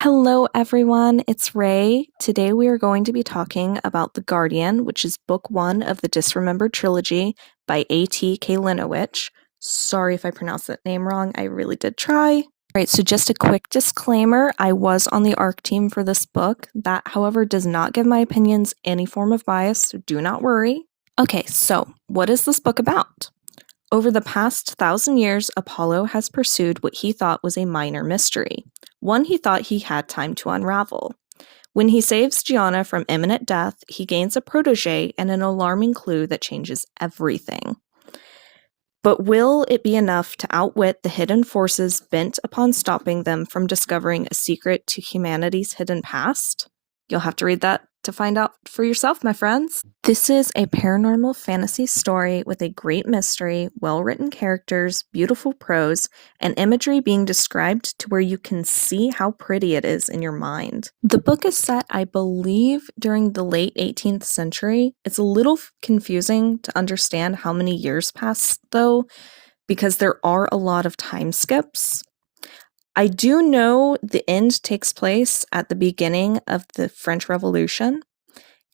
Hello, everyone. It's Ray. Today we are going to be talking about The Guardian, which is book one of the Disremembered Trilogy by A T Kalynowych. Sorry if I pronounced that name wrong. I really did try. All right, so just a quick disclaimer. I was on the ARC team for this book. That, however, does not give my opinions any form of bias, so do not worry. Okay, so what is this book about? Over the past 1,000 years, Apollo has pursued what he thought was a minor mystery, one he thought he had time to unravel. When he saves Gianna from imminent death, he gains a protege and an alarming clue that changes everything. But will it be enough to outwit the hidden forces bent upon stopping them from discovering a secret to humanity's hidden past? You'll have to read that to find out for yourself, my friends. This is a paranormal fantasy story with a great mystery, well-written characters, beautiful prose, and imagery being described to where you can see how pretty it is in your mind. The book is set, I believe, during the late 18th century. It's a little confusing to understand how many years passed, though, because there are a lot of time skips. I do know the end takes place at the beginning of the French Revolution.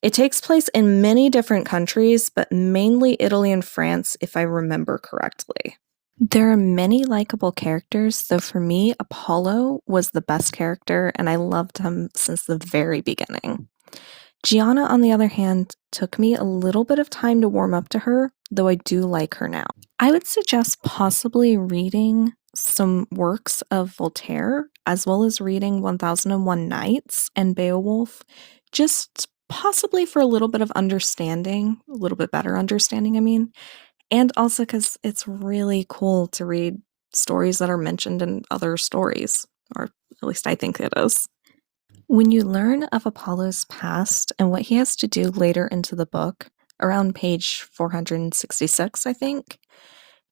It takes place in many different countries, but mainly Italy and France, if I remember correctly. There are many likable characters, though for me, Apollo was the best character, and I loved him since the very beginning. Gianna, on the other hand, took me a little bit of time to warm up to her, though I do like her now. I would suggest possibly reading some works of Voltaire, as well as reading 1001 Nights and Beowulf, just possibly for a little bit of understanding, a little bit better understanding, I mean, and also because it's really cool to read stories that are mentioned in other stories, or at least I think it is. When you learn of Apollo's past and what he has to do later into the book, around page 466, I think,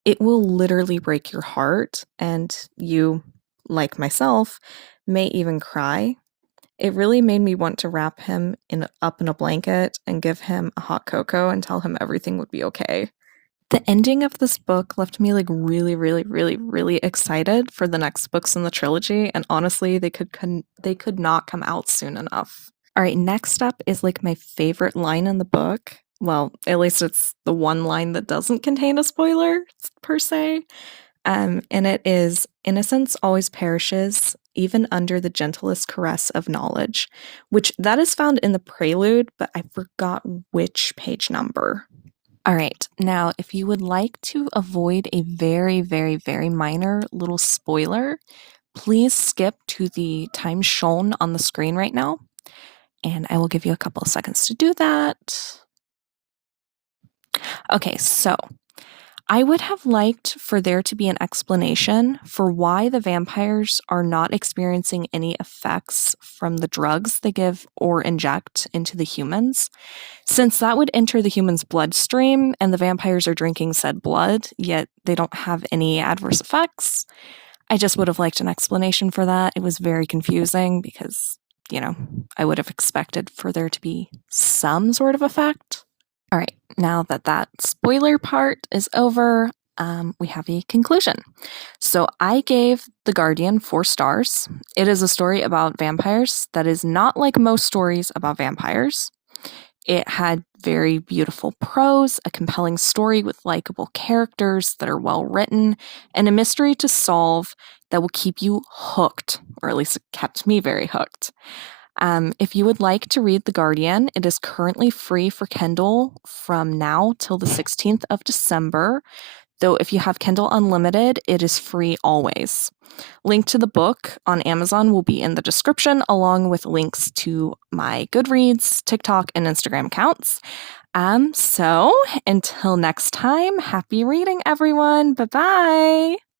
it will literally break your heart, and you, like myself, may even cry. It really made me want to wrap him up in a blanket and give him a hot cocoa and tell him everything would be okay. The ending of this book left me like really, really, really, really excited for the next books in the trilogy, and honestly, they could not come out soon enough. All right, next up is like my favorite line in the book. Well, at least it's the one line that doesn't contain a spoiler per se. And it is innocence always perishes, even under the gentlest caress of knowledge, which that is found in the prelude, but I forgot which page number. All right, now if you would like to avoid a very, very, very minor little spoiler, please skip to the time shown on the screen right now, and I will give you a couple of seconds to do that. Okay, so I would have liked for there to be an explanation for why the vampires are not experiencing any effects from the drugs they give or inject into the humans, since that would enter the human's bloodstream and the vampires are drinking said blood, yet they don't have any adverse effects. I just would have liked an explanation for that. It was very confusing because, I would have expected for there to be some sort of effect. All right, now that that spoiler part is over, we have a conclusion. So I gave The Guardian 4 stars. It is a story about vampires that is not like most stories about vampires. It had very beautiful prose, a compelling story with likable characters that are well written, and a mystery to solve that will keep you hooked, or at least it kept me very hooked. If you would like to read The Guardian, it is currently free for Kindle from now till the 16th of December. Though if you have Kindle Unlimited, it is free always. Link to the book on Amazon will be in the description, along with links to my Goodreads, TikTok, and Instagram accounts. So until next time, happy reading, everyone. Bye bye.